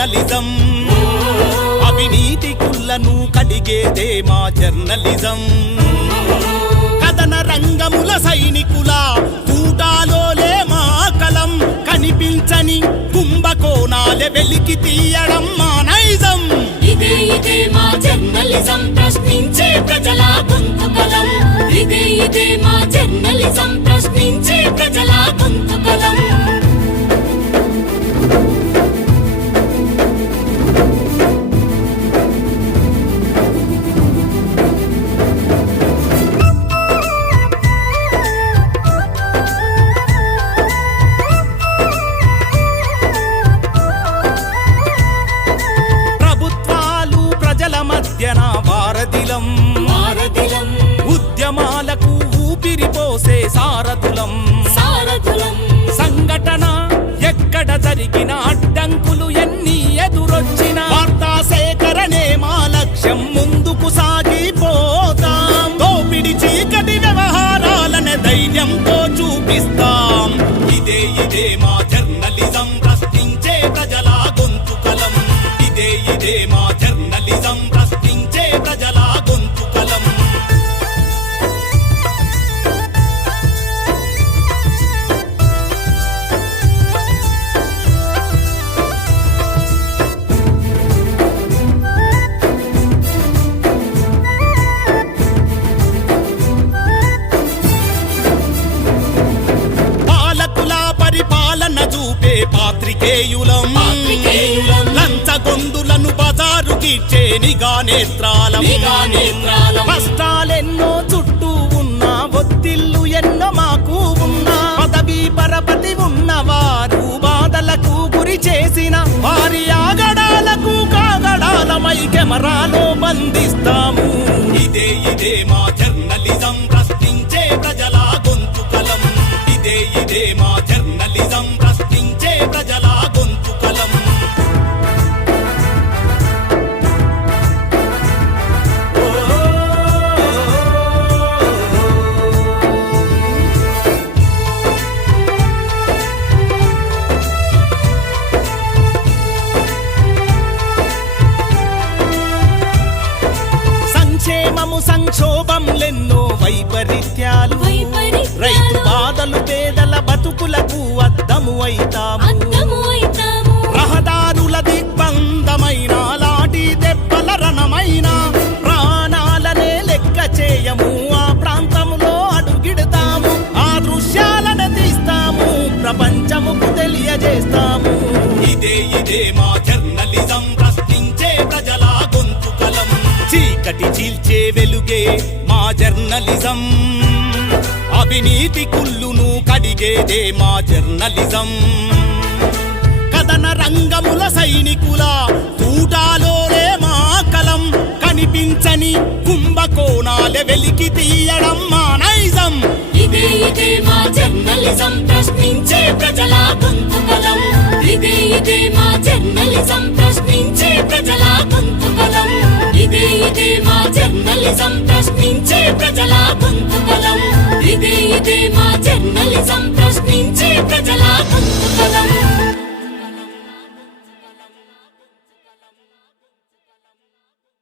journalism అవినీతి కుళ్ళను కడిగేదే మా journalism కథన రంగముల సైనికుల తూటాలోలే మా కలం కనిపించని కుంభకోణాలే వెలికి తీయడం మా నైజం ఇదే ఇదే మా జర్నలిజం ప్రశ్నించే ప్రజల గొంతుకలం ఇదే ఇదే మా జర్నలిజం ప్రశ్నించే ప్రజల గొంతుకలం వారధిలం ఉద్యమాలకు ఊపిరిపోసే సారథులం సంఘటన ఎక్కడ జరిగిన అడ్డంకులు ఎన్ని ఎదురొచ్చిన వార్తా సేకరణే మా లక్ష్యం ముందుకు సాగిపోతాం దోపిడి చీకటి వ్యవహారాలనే ధైర్యంతో చూపిస్తాం ఇదే ఇదే మా జర్నలిజం ప్రశ్నించే ప్రజల గొంతుకలం ఇదే ఇదే మా జర్నలిజం ప్రశ్నించే ప్రజల గొంతుకలం పాలకుల పరిపాలన చూపే పాత్రికేయులం లంచగొందులను బజారు కిచ్చే నిఘా నేత్రాలం కష్టాలెన్నో చుట్టూ ఉన్నా ఒత్తిళ్లు ఎన్నో మాకు ఉన్నా పదవి పరపతి ఉన్నవారు బాధలకు గురి చేసిన వారి ఆగడాలకు కాగడాలమై కెమెరాలో బంధిస్తాము ఇదే ఇదే మా జర్నలిజం ప్రశ్నించే ప్రజల గొంతుకలం ఇదే ఇదే మా జర్నలిజం ప్రశ్నించే ప్రజల గొంతుకలం సంక్షేమము సంక్షోభంలెన్నో వైపరీత్యాలు రైతు బాధలు పేదల బతుకులకు అద్దము అయితాము రహదారుల దిగ్బంధమైన లాఠీ దెబ్బల రణమైన ప్రాణాలనే లెక్క చేయము ఆ ప్రాంతములో అడుగిడతాము ఆ దృశ్యాలను తీస్తాము ప్రపంచముకు తెలియజేస్తాము ఇదే ఇదే మా జర్నలిజం ప్రశ్నించే ప్రజల గొంతుకలం చీకటి చీల్చే వెలుగే మా జర్నలిజం అవినీతి కుళ్ళును కడిగేదే మా జర్నలిజం కథన రంగముల సైనికుల తూటాలోనే మా కలం కనిపించని కుంభకోణాలే వెలికి తీయడం మా నైజం ఇదే ఇదే మా జర్నలిజం ప్రశ్నించే ప్రజల గొంతుకలం ఇదే ఇదే మా జర్నలిజం ప్రశ్నించే ప్రజల గొంతుకలం ఇదే ఇదే మా జర్నలిజం ప్రశ్నించే ప్రజల గొంతుకలం ఇదే ఇదే మా జర్నలిజం ప్రశ్నించే ప్రజల గొంతుకలం